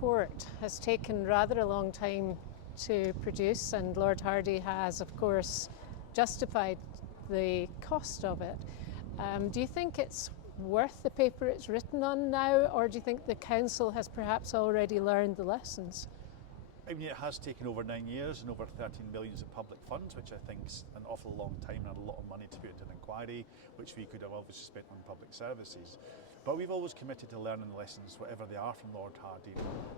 report has taken rather a long time to produce, and Lord Hardy has, of course, justified the cost of it. Do you think it's worth the paper it's written on now, or do you think the council has perhaps already learned the lessons? I mean, it has taken over 9 years and over 13 billion of public funds, which I think is an awful long time and a lot of money to put into an inquiry, which we could have obviously spent on public services. But we've always committed to learning the lessons, whatever they are, from Lord Hardy.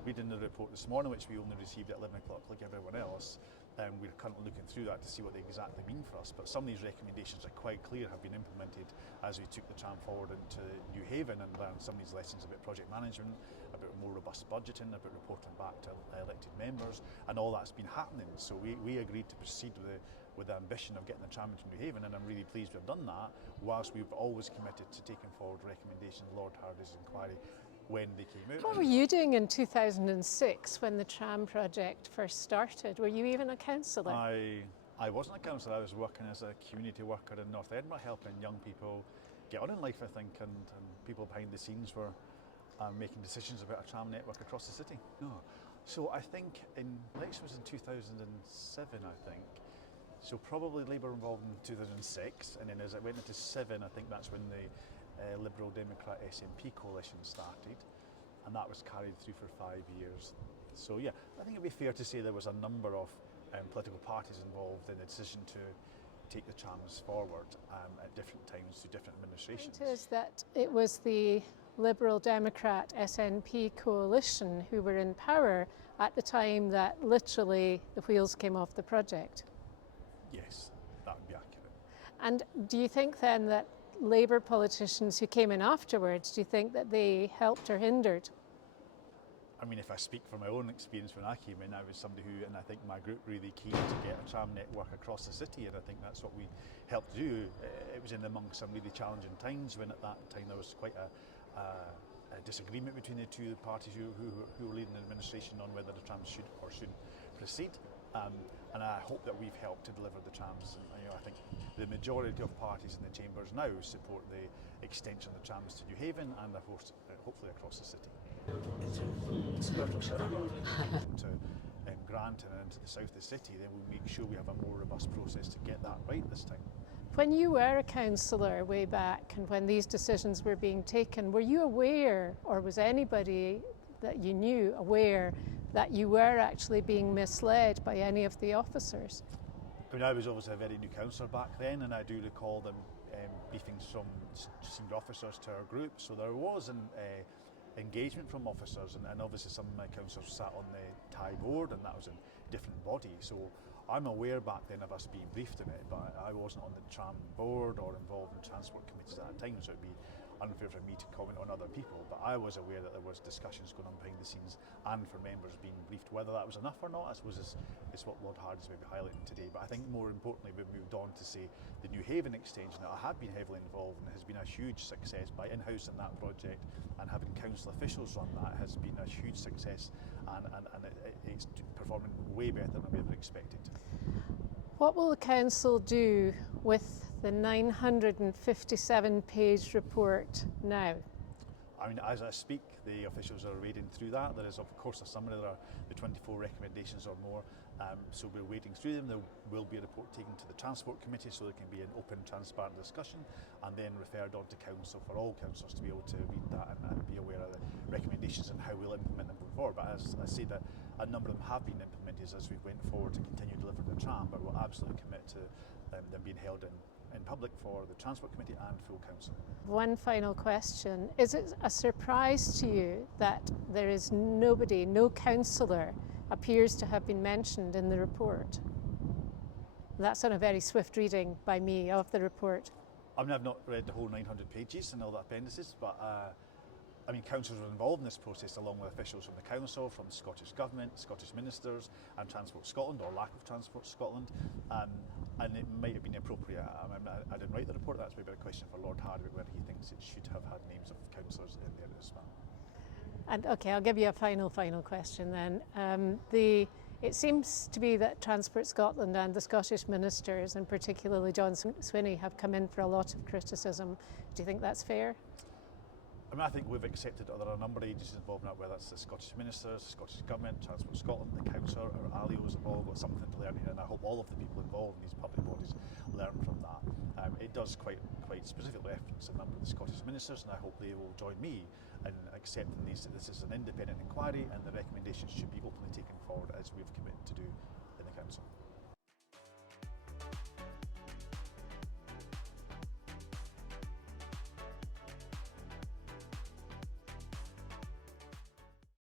Reading the report this morning, which we only received at 11 o'clock like everyone else, we're currently looking through that to see what they exactly mean for us. But some of these recommendations are quite clear, have been implemented as we took the tram forward into New Haven and learned some of these lessons about project management, about more robust budgeting, about reporting back to elected members, and all that's been happening. So we agreed to proceed with the ambition of getting the tram into New Haven, and I'm really pleased we've done that, whilst we've always committed to taking forward recommendations of Lord Hardy's inquiry when they came out. What were you doing in 2006 when the tram project first started? Were you even a councillor? I wasn't a councillor. I was working as a community worker in North Edinburgh, helping young people get on in life, I think, and people behind the scenes were making decisions about a tram network across the city. No. So I think the election was in 2007, I think. So probably Labour involved in 2006, and then as it went into 7, I think that's when the Liberal Democrat SNP coalition started, and that was carried through for 5 years. So yeah, I think it'd be fair to say there was a number of political parties involved in the decision to take the trams forward at different times through different administrations. The point is that it was the Liberal Democrat SNP coalition who were in power at the time that literally the wheels came off the project. Yes, that would be accurate. And do you think then that Labour politicians who came in afterwards, do you think that they helped or hindered? I mean, if I speak from my own experience when I came in, I was somebody who, and I think my group, really keen to get a tram network across the city, and I think that's what we helped do. It was in amongst some really challenging times when at that time there was quite a disagreement between the two parties who were leading the administration on whether the trams should or shouldn't proceed. And I hope that we've helped to deliver the trams. And, I think the majority of parties in the chambers now support the extension of the trams to New Haven and, of course, hopefully across the city. To Grant and into the south of the city, then we'll make sure we have a more robust process to get that right this time. When you were a councillor way back and when these decisions were being taken, were you aware, or was anybody that you knew aware that you were actually being misled by any of the officers? I mean, I was obviously a very new councillor back then, and I do recall them briefings from senior officers to our group, so there was an engagement from officers, and obviously some of my councillors sat on the TIE board, and that was a different body, so I'm aware back then of us being briefed on it, but I wasn't on the tram board or involved in transport committees at that time, so it'd be unfair for me to comment on other people, but I was aware that there was discussions going on behind the scenes and for members being briefed. Whether that was enough or not, I suppose is what Lord Hardy's maybe highlighting today, but I think more importantly we've moved on to say the New Haven extension that I have been heavily involved in has been a huge success by in-house in that project, and having council officials run that has been a huge success, and it's performing way better than we ever expected. What will the council do with the 957-page report now? I mean, as I speak, the officials are wading through that. There is, of course, a summary. There are the 24 recommendations or more, so we're wading through them. There will be a report taken to the Transport Committee so there can be an open, transparent discussion, and then referred on to Council for all councillors to be able to read that and be aware of the recommendations and how we'll implement them going forward. But as I say, that a number of them have been implemented as we went forward to continue delivering the tram, but we'll absolutely commit to them being held in public for the Transport Committee and full council. One final question. Is it a surprise to you that there is nobody, no councillor appears to have been mentioned in the report? That's on a very swift reading by me of the report. I mean, I've not read the whole 900 pages and all the appendices, but I mean, councillors were involved in this process along with officials from the council, from the Scottish Government, Scottish ministers and Transport Scotland, or lack of Transport Scotland, and it might have been appropriate. I didn't write the report, that's maybe a question for Lord Hardy whether he thinks it should have had names of councillors in there as well. And okay, I'll give you a final question then. It seems to be that Transport Scotland and the Scottish ministers, and particularly John Swinney, have come in for a lot of criticism. Do you think that's fair? I mean, I think we've accepted that there are a number of agencies involved in that, whether it's the Scottish Ministers, the Scottish Government, Transport Scotland, the Council, or ALIOs have all got something to learn here, and I hope all of the people involved in these public bodies learn from that. It does quite specifically reference a number of the Scottish Ministers, and I hope they will join me in accepting this is an independent inquiry and the recommendations should be openly taken forward as we've committed to do in the Council.